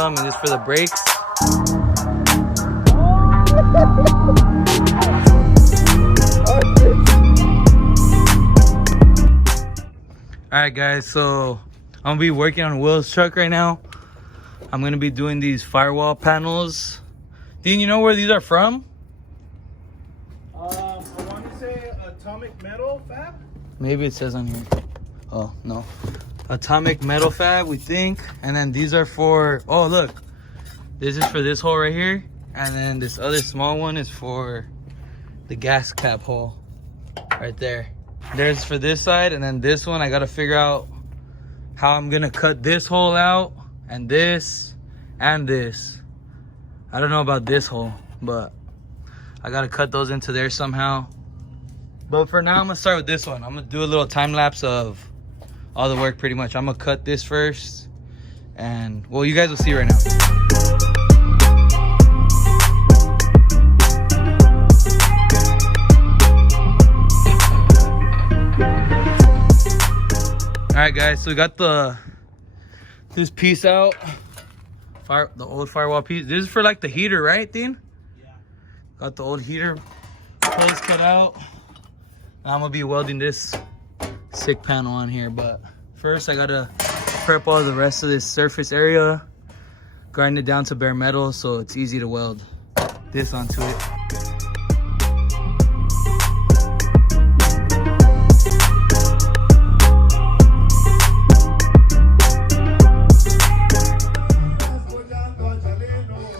some, and this for the brakes. Alright guys, so I'm gonna be working on Will's truck right now. I'm gonna be doing these firewall panels. Dean, you know where these are from? I want to say Atomic Metal Fab. Maybe it says on here. Oh, no. Atomic Metal Fab, we think. And then these are for, oh look. This is for this hole right here. And then this other small one is for the gas cap hole right there. There's for this side, and then this one I gotta figure out how I'm gonna cut this hole out, and this, and this. I don't know about this hole, but I gotta cut those into there somehow. But for now, I'm gonna start with this one. I'm gonna do a little time lapse of all the work pretty much. I'm gonna cut this first, and well, you guys will see right now. Alright guys, so we got this piece out, the old firewall piece. This is for like the heater, right, Dean? Yeah. Got the old heater place cut out. Now I'm gonna be welding this sick panel on here, but first I gotta prep all the rest of this surface area, grind it down to bare metal so it's easy to weld this onto it.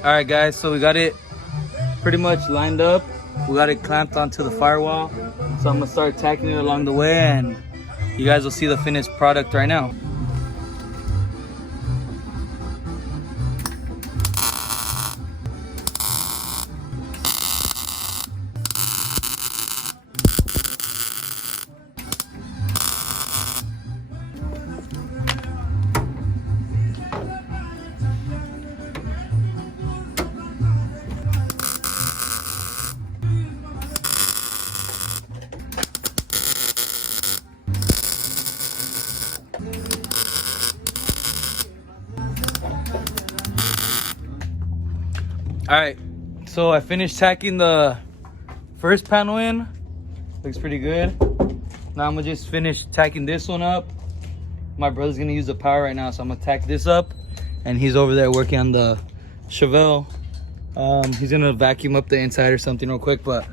All right guys, so we got it pretty much lined up. We got it clamped onto the firewall. So I'm gonna start tacking it along the way, and you guys will see the finished product right now. All right, so I finished tacking the first panel in. Looks pretty good. Now I'm gonna just finish tacking this one up. My brother's gonna use the power right now, so I'm gonna tack this up, and he's over there working on the Chevelle. He's gonna vacuum up the inside or something real quick, but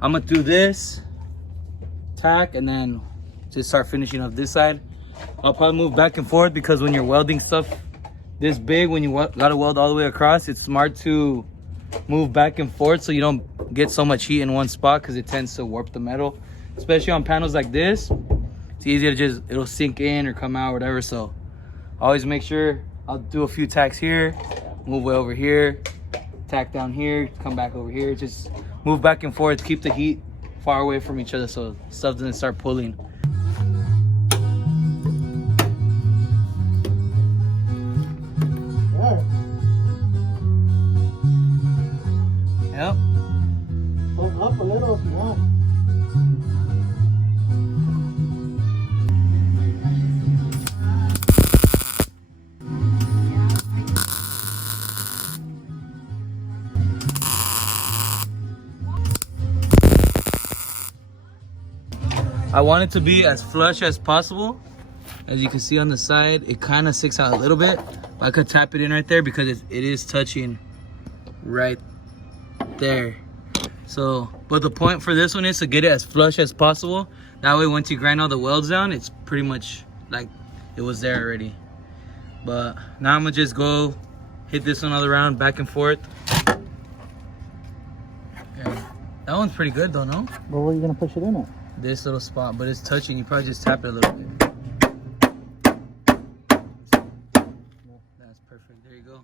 I'm gonna do this, tack, and then just start finishing up this side. I'll probably move back and forth because when you're welding stuff this big, when you gotta weld all the way across, it's smart to move back and forth so you don't get so much heat in one spot, because it tends to warp the metal, especially on panels like this. It's easy to just, it'll sink in or come out, whatever. So always make sure I'll do a few tacks here, move way over here, tack down here, come back over here, just move back and forth, keep the heat far away from each other so stuff doesn't start pulling. Yep. Hold up a little if you want. I want it to be as flush as possible. As you can see on the side, it kind of sticks out a little bit. I could tap it in right there because it is touching right there. So, but the point for this one is to get it as flush as possible. That way once you grind all the welds down, it's pretty much like it was there already. But now I'm gonna just go hit this one all around, back and forth. Yeah. That one's pretty good though, no? But where are you gonna push it in at? This little spot, but it's touching. You probably just tap it a little bit. That's perfect. There you go.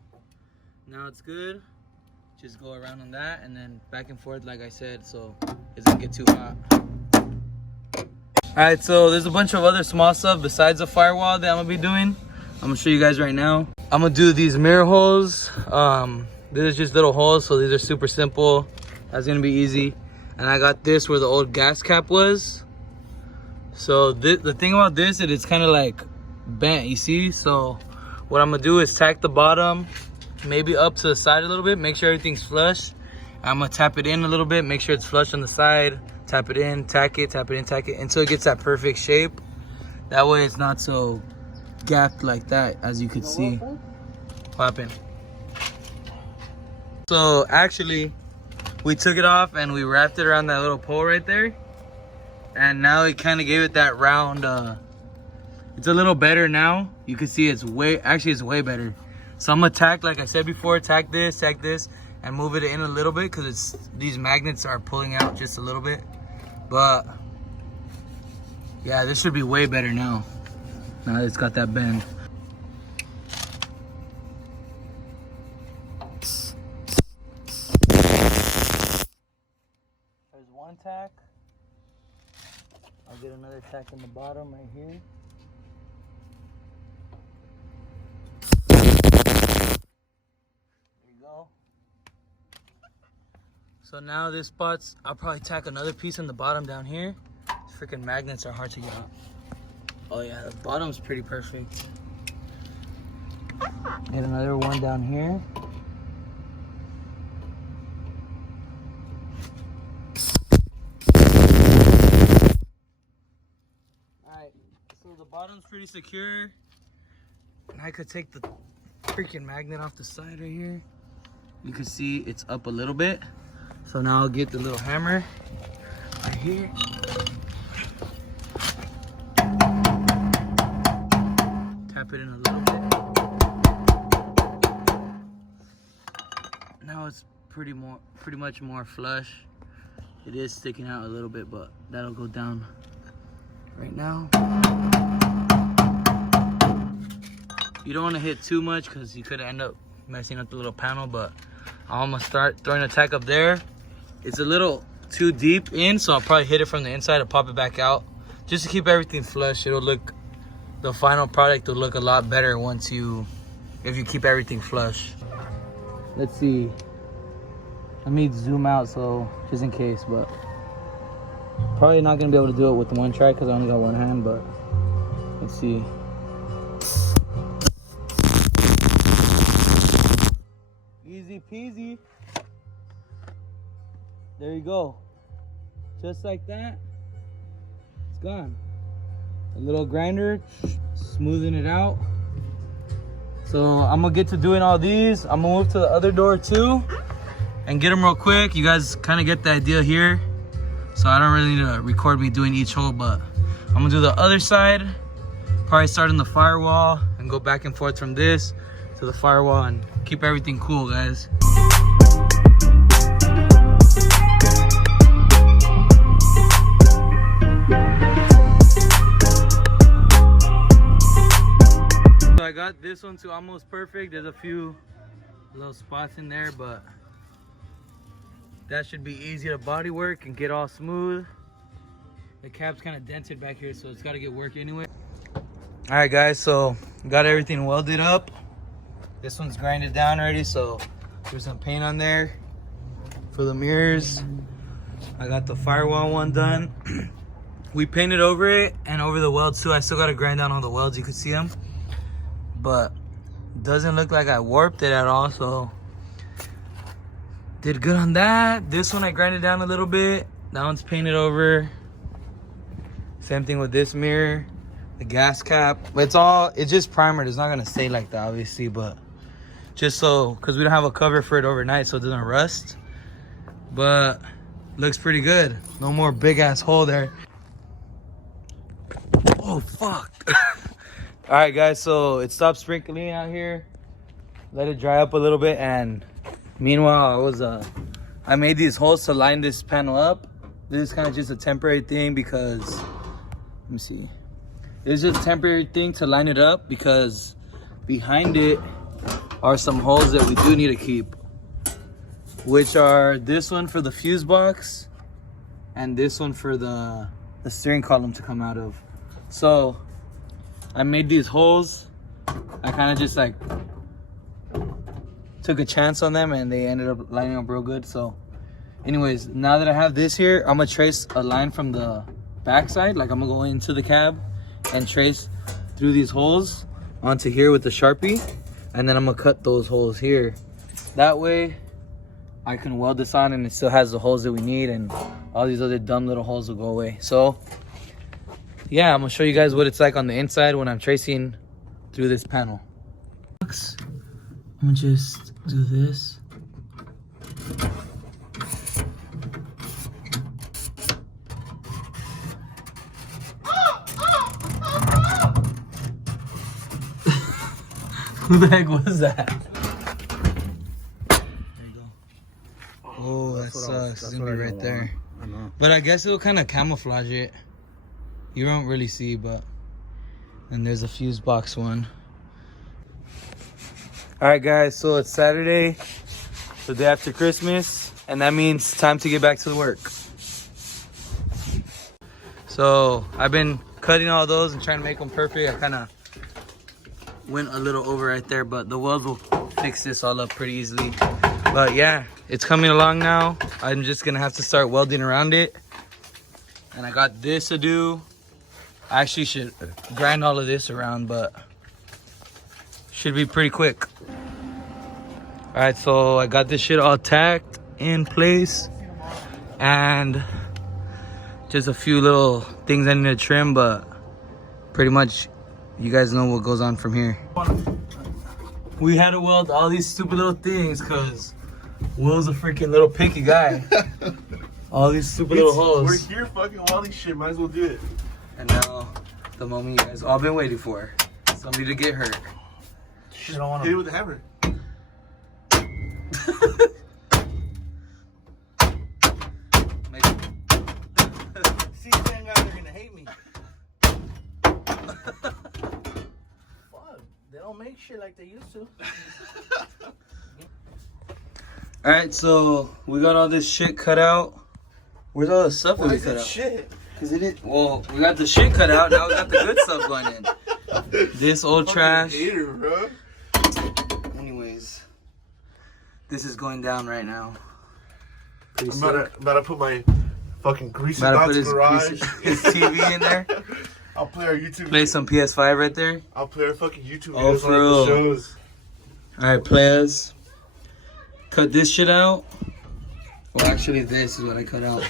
Now it's good. Just go around on that and then back and forth like I said, so it doesn't get too hot. Alright, so there's a bunch of other small stuff besides the firewall that I'm gonna be doing. I'm gonna show you guys right now. I'm gonna do these mirror holes. These are just little holes, so these are super simple. That's gonna be easy. And I got this where the old gas cap was. So the thing about this is it's kind of like bent, you see? So what I'm gonna do is tack the bottom maybe up to the side a little bit. Make sure everything's flush. I'm gonna tap it in a little bit, make sure it's flush on the side. Tap it in, tack it, tap it in, tack it until it gets that perfect shape. That way it's not so gapped like that, as you could see. What happened? So actually, we took it off and we wrapped it around that little pole right there. And now it kind of gave it that round, it's a little better now. You can see it's way better. So I'm gonna tack, like I said before, tack this, and move it in a little bit because these magnets are pulling out just a little bit. But yeah, this should be way better now. Now it's got that bend. There's one tack. I'll get another tack in the bottom right here. There you go. So now this spot's, I'll probably tack another piece in the bottom down here. These freaking magnets are hard to get out. Oh yeah, the bottom's pretty perfect. Get another one down here. Alright, so the bottom's pretty secure. And I could take the freaking magnet off the side right here. You can see it's up a little bit. So now I'll get the little hammer right here. Tap it in a little bit. Now it's pretty much more flush. It is sticking out a little bit, but that'll go down right now. You don't want to hit too much because you could end up messing up the little panel, but I'm gonna start throwing a tack up there. It's a little too deep in, so I'll probably hit it from the inside and pop it back out just to keep everything flush. It'll look, the final product will look a lot better if you keep everything flush. Let's see. Let me zoom out so just in case, but probably not gonna be able to do it with one try because I only got one hand, but let's see. Easy peasy. There you go. Just like that, it's gone. A little grinder, smoothing it out. So I'm gonna get to doing all these. I'm gonna move to the other door too and get them real quick. You guys kind of get the idea here. So I don't really need to record me doing each hole, but I'm gonna do the other side. Probably start in the firewall and go back and forth from this to the firewall and keep everything cool, guys. So I got this one to almost perfect. There's a few little spots in there, but that should be easy to body work and get all smooth. The cap's kind of dented back here, so it's got to get work anyway. All right, guys, so got everything welded up. This one's grinded down already, so there's some paint on there for the mirrors. I got the firewall one done. We painted over it and over the welds too. I still got to grind down all the welds, you can see them, but doesn't look like I warped it at all, so did good on that. This one I grinded down a little bit. That one's painted over. Same thing with this mirror, the gas cap. It's just primered. It's not gonna stay like that, obviously, but just so, because we don't have a cover for it overnight so it doesn't rust. But looks pretty good. No more big ass hole there. Oh fuck. All right, guys, so it stopped sprinkling out here. Let it dry up a little bit, and meanwhile I made these holes to line this panel up. This is kind of just a temporary thing because, let me see. This is just a temporary thing to line it up because behind it are some holes that we do need to keep, which are this one for the fuse box and this one for the steering column to come out of. So I made these holes. I kind of just like took a chance on them and they ended up lining up real good. So anyways, now that I have this here, I'm gonna trace a line from the backside. Like I'm gonna go into the cab and trace through these holes onto here with the Sharpie. And then I'm gonna cut those holes here. That way I can weld this on and it still has the holes that we need, and all these other dumb little holes will go away. So yeah, I'm gonna show you guys what it's like on the inside when I'm tracing through this panel. I'm gonna just do this. Who the heck was that? There you go. Oh, that sucks. It's gonna be right there. I know. But I guess it'll kind of camouflage it. You won't really see, but... And there's a fuse box one. Alright guys, so it's Saturday, the day after Christmas, and that means time to get back to the work. So I've been cutting all those and trying to make them perfect. I kind of went a little over right there, but the welds will fix this all up pretty easily. But yeah, it's coming along now. I'm just gonna have to start welding around it. And I got this to do. I actually should grind all of this around, but should be pretty quick. All right, so I got this shit all tacked in place, and just a few little things I need to trim, but pretty much you guys know what goes on from here. We had to weld all these stupid little things because Will's a freaking little picky guy. All these stupid little holes. We're here fucking welding shit, might as well do it. And now, the moment you guys all been waiting for. Somebody to get hurt. Shit, I don't want to hit it with a hammer. C10 guys are gonna hate me. Fuck, they don't make shit like they used to. Alright, so we got all this shit cut out. Where's all the stuff that we cut out? Shit. Cause it didn't. Well, we got the shit cut out. Now we got the good stuff going in. This old trash. Hater, bro. Anyways, this is going down right now. I'm about to put my fucking greasy dots garage. His TV in there. I'll play our YouTube. Play some PS5 right there. I'll play our fucking YouTube Oh, videos for on real. the shows. Alright, players. Cut this shit out. Well, actually, this is what I cut out.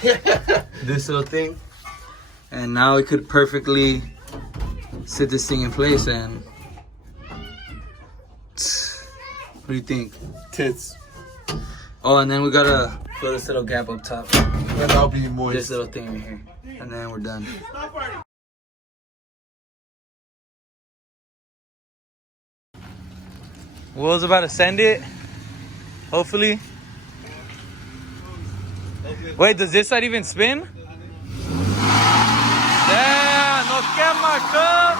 This little thing. And now we could perfectly sit this thing in place. And what do you think? Tits. Oh, and then we gotta fill this little gap up top. And I'll be moist. This little thing right here. And then we're done. Will's about to send it. Hopefully. Wait, does this side even spin? Damn, no quema, cup.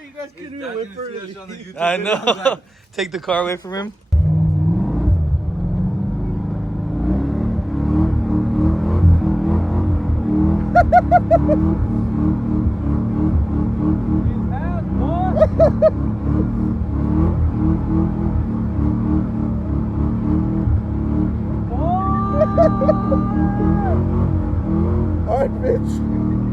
You guys can do it for I know. Take the car away from him. Alright, bitch.